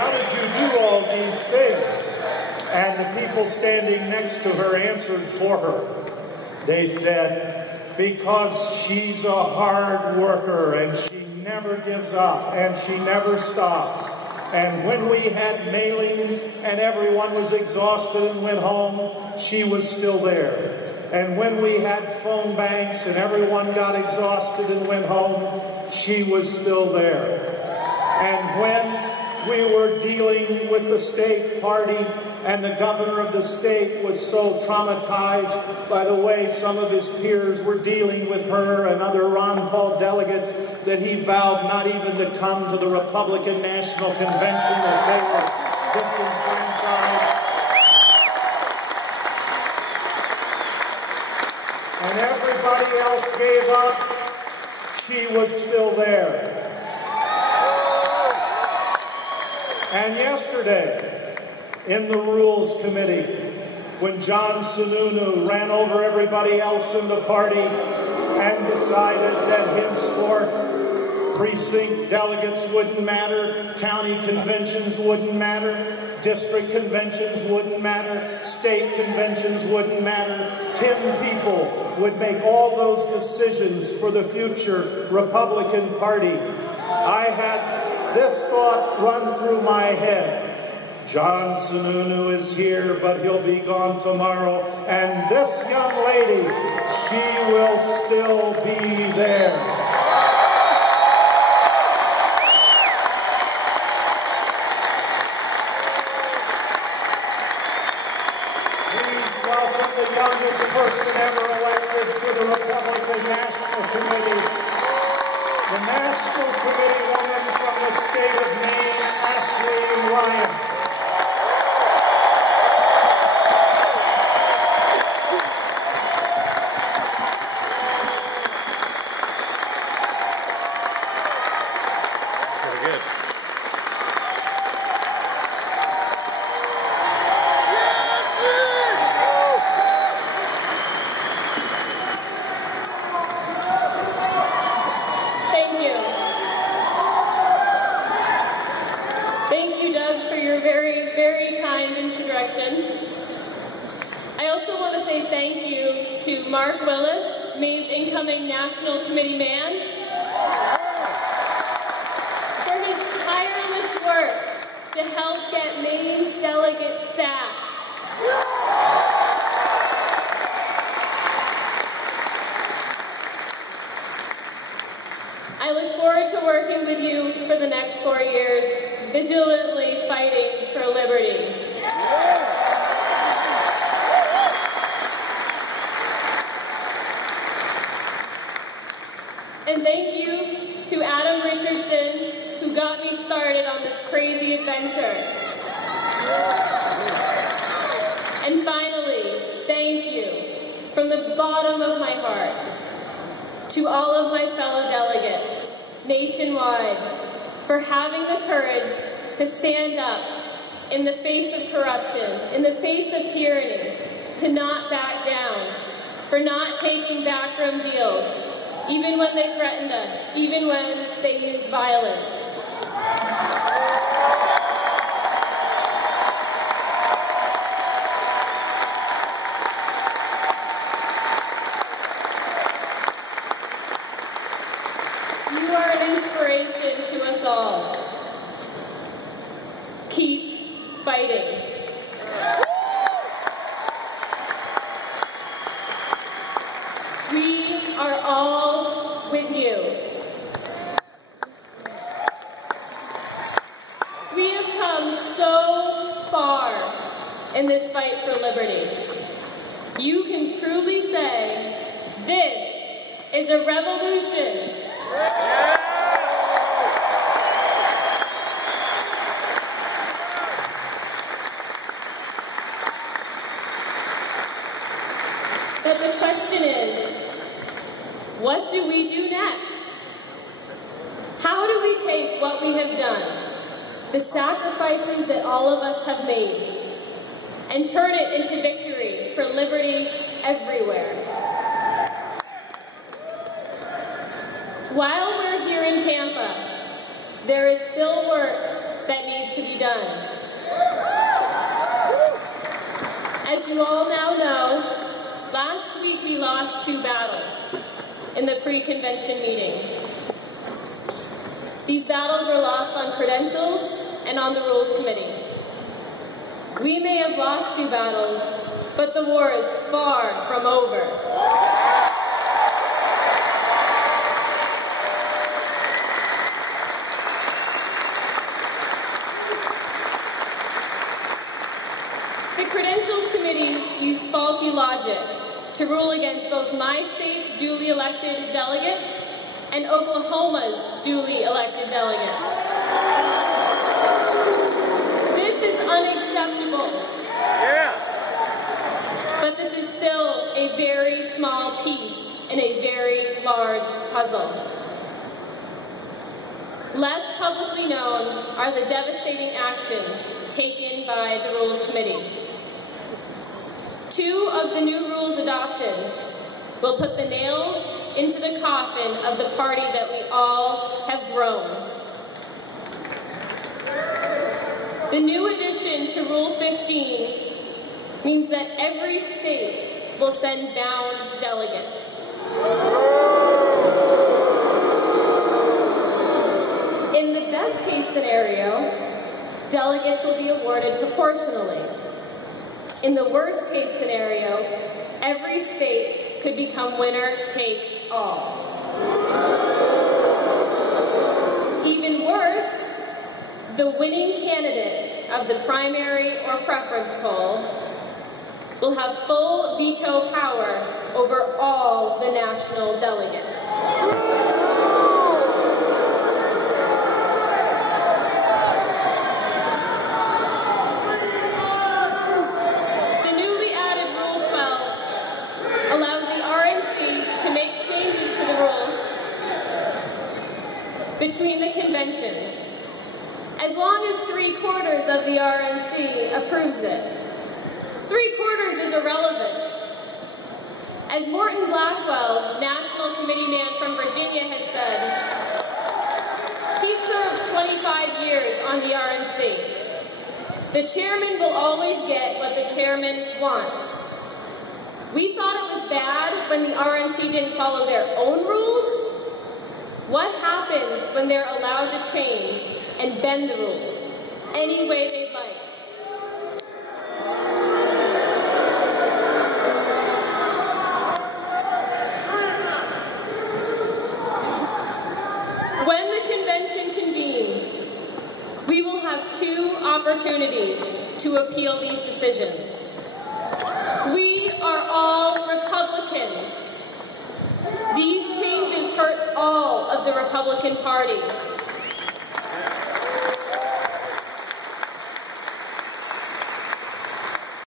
how did you do all these things? And the people standing next to her answered for her. They said, because she's a hard worker and she never gives up and she never stops. And when we had mailings and everyone was exhausted and went home, she was still there. And when we had phone banks and everyone got exhausted and went home, she was still there. And when we were dealing with the state party and the governor of the state was so traumatized by the way some of his peers were dealing with her and other Ron Paul delegates that he vowed not even to come to the Republican National Convention, that they were disenfranchised. And everybody else gave up, she was still there. And yesterday, in the Rules Committee, when John Sununu ran over everybody else in the party and decided that henceforth precinct delegates wouldn't matter, county conventions wouldn't matter, district conventions wouldn't matter, state conventions wouldn't matter, 10 people would make all those decisions for the future Republican Party. I had this thought run through my head. John Sununu is here, but he'll be gone tomorrow. And this young lady, she will still be there. Welcome the youngest person ever elected to the Republican National Committee, the National Committee woman from the state of Maine, Ashley Ryan. Very good. Very kind introduction. I also want to say thank you to Mark Willis, Maine's incoming National Committee man, for his tireless work to help get Maine's delegates sacked. I look forward to working with you for the next 4 years, vigilantly fighting for liberty. And thank you to Adam Richardson, who got me started on this crazy adventure. And finally, thank you from the bottom of my heart to all of my fellow delegates nationwide for having the courage to stand up in the face of corruption, in the face of tyranny, to not back down, for not taking backroom deals, even when they threatened us, even when they used violence. You are an inspiration to us all. Keep fighting. We are all with you. We have come so far in this fight for liberty. You can truly say, this is a revolution. But the question is, what do we do next? How do we take what we have done, the sacrifices that all of us have made, and turn it into victory for liberty everywhere? While we're here in Tampa, there is still work that needs to be done. done. As you all now know, last week we lost 2 battles in the pre-convention meetings. These battles were lost on credentials and on the Rules Committee. We may have lost 2 battles, but the war is far from over. The Credentials Committee used faulty logic to rule against both my state's duly elected delegates and Oklahoma's duly elected delegates. This is unacceptable. But this is still a very small piece in a very large puzzle. Less publicly known are the devastating actions taken by the Rules Committee. 2 of the new rules adopted will put the nails into the coffin of the party that we all have grown. The new addition to Rule 15 means that every state will send bound delegates. In the best case scenario, delegates will be awarded proportionally. In the worst case scenario, every state could become winner take all. Even worse, the winning candidate of the primary or preference poll will have full veto power over all the national delegates. The newly added Rule 12 allows the RNC to make changes to the rules between the conventions, as long as 3/4 of the RNC approves it. 3/4 is irrelevant. As Morton Blackwell, National Committee man from Virginia, has said, he served 25 years on the RNC. The chairman will always get what the chairman wants. We thought it was bad when the RNC didn't follow their own rules. What happens when they're allowed to change and bend the rules any way they'd like? When the convention convenes, we will have 2 opportunities to appeal these decisions. We are all Republicans. These changes hurt all of the Republican Party.